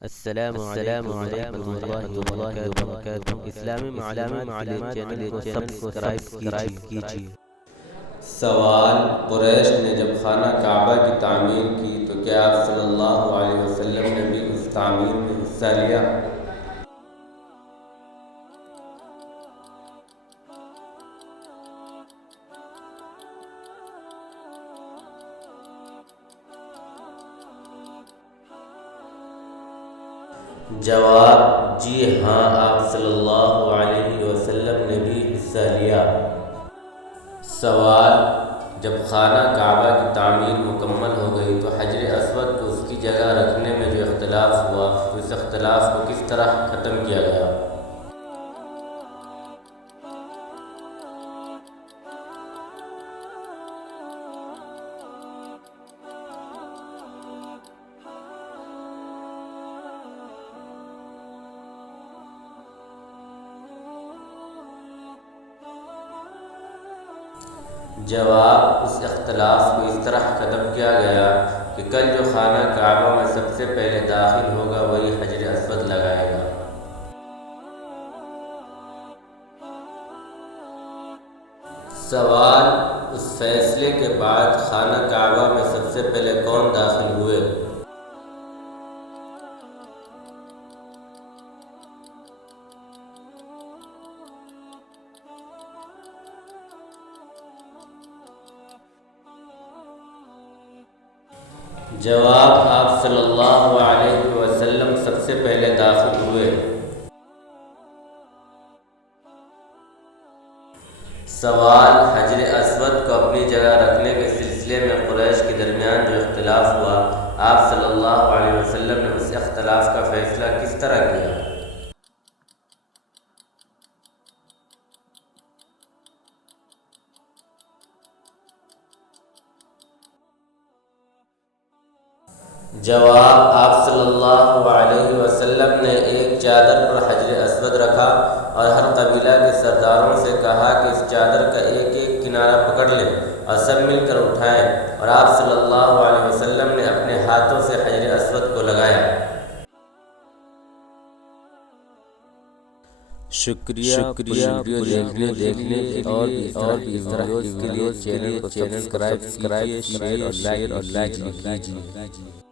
السلام علیکم ورحمۃ اللہ وبرکاتہ۔ اسلامی معلومات کے چینل کو سبسکرائب کیجیے۔ سوال: قریش نے جب خانہ کعبہ کی تعمیر کی تو کیا آپ صلی اللہ علیہ وسلم نے بھی اس تعمیر میں حصہ لیا؟ جواب: جی ہاں، آپ صلی اللہ علیہ وسلم نے بھی حصہ لیا۔ سوال: جب خانہ کعبہ کی تعمیر مکمل ہو گئی تو حجر اسود کو اس کی جگہ رکھنے میں جو اختلاف ہوا تو اس اختلاف کو کس طرح ختم کیا گیا؟ جواب: اس اختلاف کو اس طرح ختم کیا گیا کہ کل جو خانہ کعبہ میں سب سے پہلے داخل ہوگا وہی حجر اسود لگائے گا۔ سوال: اس فیصلے کے بعد خانہ کعبہ میں سب سے پہلے کون داخل ہوئے؟ جواب: آپ صلی اللہ علیہ وسلم سب سے پہلے داخل ہوئے۔ سوال: حجر اسود کو اپنی جگہ رکھنے کے سلسلے میں قریش کے درمیان جو اختلاف ہوا، آپ صلی اللہ علیہ وسلم نے اس اختلاف کا فیصلہ کس طرح کیا؟ جواب: آپ صلی اللہ علیہ وسلم نے ایک چادر پر حجر اسود رکھا اور ہر قبیلہ کے سرداروں سے کہا کہ اس چادر کا ایک ایک کنارہ پکڑ لیں اور سب مل کر اٹھائیں، اور آپ صلی اللہ علیہ وسلم نے اپنے ہاتھوں سے حجر اسود کو لگایا۔ شکریہ ویڈیو دیکھنے کے اور بھی اس طرح کے ویڈیوز کے لیے چینل کو سبسکرائب کیجیے، شیئر اور لائک کیجیے۔